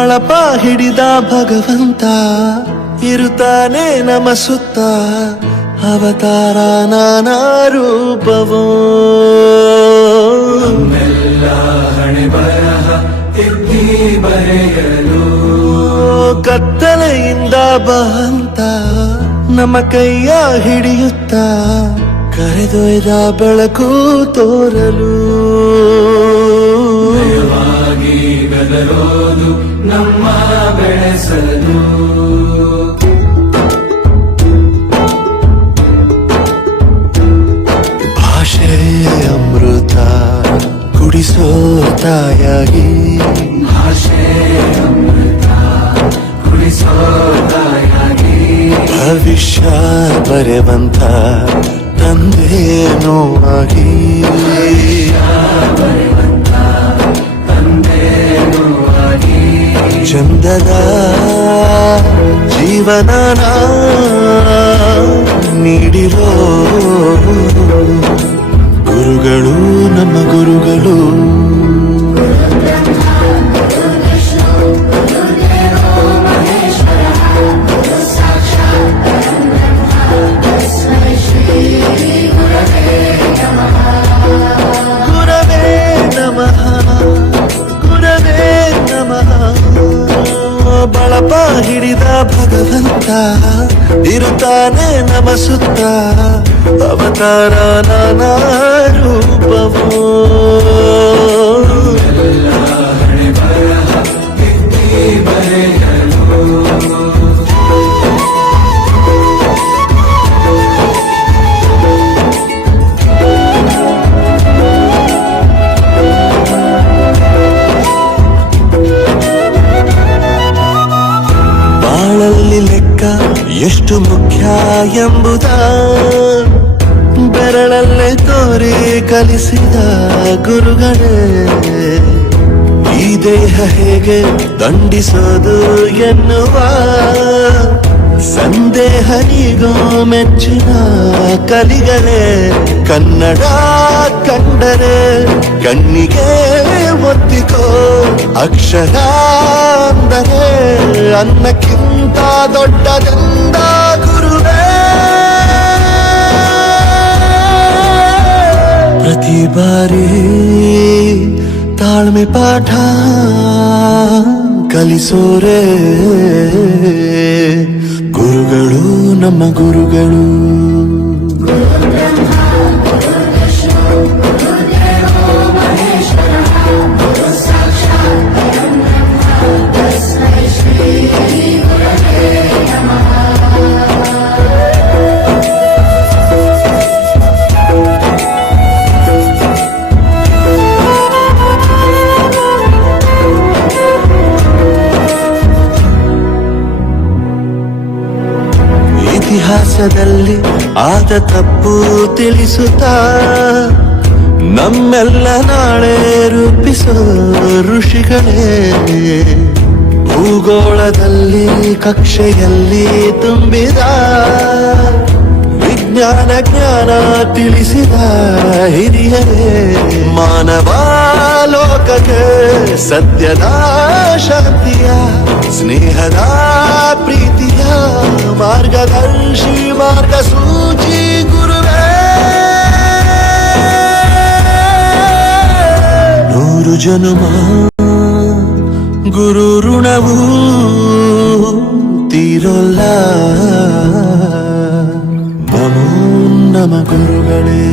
ಬಳಪ ಹಿಡಿದ ಭಗವಂತ ಇರುತ್ತಾನೆ ನಮ ಸುತ್ತ ಅವತಾರ ನಾನಾ ರೂಪವೋ ನಮ್ಮೆಲ್ಲ ಹಣೆ ಬರಹ ತಿದ್ದಿ ಬರೆಯಲು ಕತ್ತಲೆಯಿಂದ ಬಂತ ನಮ್ಮ ಕೈಯ ಹಿಡಿಯುತ್ತ ಕರೆದೊಯ್ದ ಬೆಳಕು ತೋರಲು ಭಯವಾಗಿ ಗದರೋದು ನಮ್ಮ ಬೆಳೆಸಲು ಭಾಷೆ ಅಮೃತ ಕುಡಿಸೋ ತಾಯಾಗಿ ಭಾಷೆ ಅಮೃತ ಕುಡಿಸೋ ತಾಯಾಗಿ ಭವಿಷ್ಯ ಬರೆವಂತ ತಂದೇನೋ ಆಗಿ ತಂದೇನೂ ಆಗಿ ಚಂದದ ಜೀವನನ ನೀಡಿರೋ ಗುರುಗಳು ನಮ್ಮ ಗುರುಗಳು ಗುರವೇ ನಮಃ ಗುರವೇ ನಮಃ ಬಳಪ ಹಿಡಿದ ಭಗವಂತ ಇರುತ್ತಾನೆ ನಮ ಸುತ್ತ ಅವತಾರ ನಾನಾ ರೂಪವೋ ಎಲ್ಲ ಹಣೆ ಬರಹ ತಿದ್ದಿ ಬರೆಯಲು ಬಾಳಲ್ಲಿ ಲೆಕ್ಕ ಎಷ್ಟು ಮುಖ್ಯ ಎಂಬುದ ಬೆರಳಲ್ಲೇ ತೋರಿ ಕಲಿಸಿದ ಗುರುಗಳೇ ಈ ದೇಹ ಹೇಗೆ ದಂಡಿಸೋದು ಎನ್ನುವ ಸಂದೇಹ ನೀಗೋ ಮೆಚ್ಚಿನ ಕಲಿಗಳೇ ಕನ್ನಡ ಕಂಡರೆ ಕಣ್ಣಿಗೆ ಒತ್ತಿಕೋ ಅಕ್ಷರ ಅಂದರೆ ಅನ್ನಕ್ಕಿಂತ ದೊಡ್ಡದೆಂದ ಗುರುವೇ ಪ್ರತಿ ಬಾರಿ ತಾಳ್ಮೆ ಪಾಠ ಕಲಿಸೋರೆ ಗುರುಗಳು ನಮ್ಮ ಗುರುಗಳು ಇತಿಹಾಸದಲ್ಲಿ ಆದ ತಪ್ಪು ತಿಳಿಸುತ್ತಾ ನಮ್ಮೆಲ್ಲ ನಾಳೆ ರೂಪಿಸೋ ಋಷಿಗಳೇ ಭೂಗೋಳದಲ್ಲಿ ಕಕ್ಷೆಯಲ್ಲಿ ತುಂಬಿದ ವಿಜ್ಞಾನ ಜ್ಞಾನ ತಿಳಿಸಿದ ಹಿರಿಯರೇ ಮಾನವ ಲೋಕಕ್ಕೆ ಸತ್ಯದ ಶಾಂತಿಯ ಸ್ನೇಹದ ಪ್ರೀತಿಯ ಮಾರ್ಗದರ್ಶಿ ಮಾರ್ಗಸೂಚಿ ಗುರುವೇ ನೂರು ಜನುಮ ಗುರು ಋಣವು ತೀರೋಲ್ಲ ನಮೋ ನಮ ಗುರುಗಳೇ.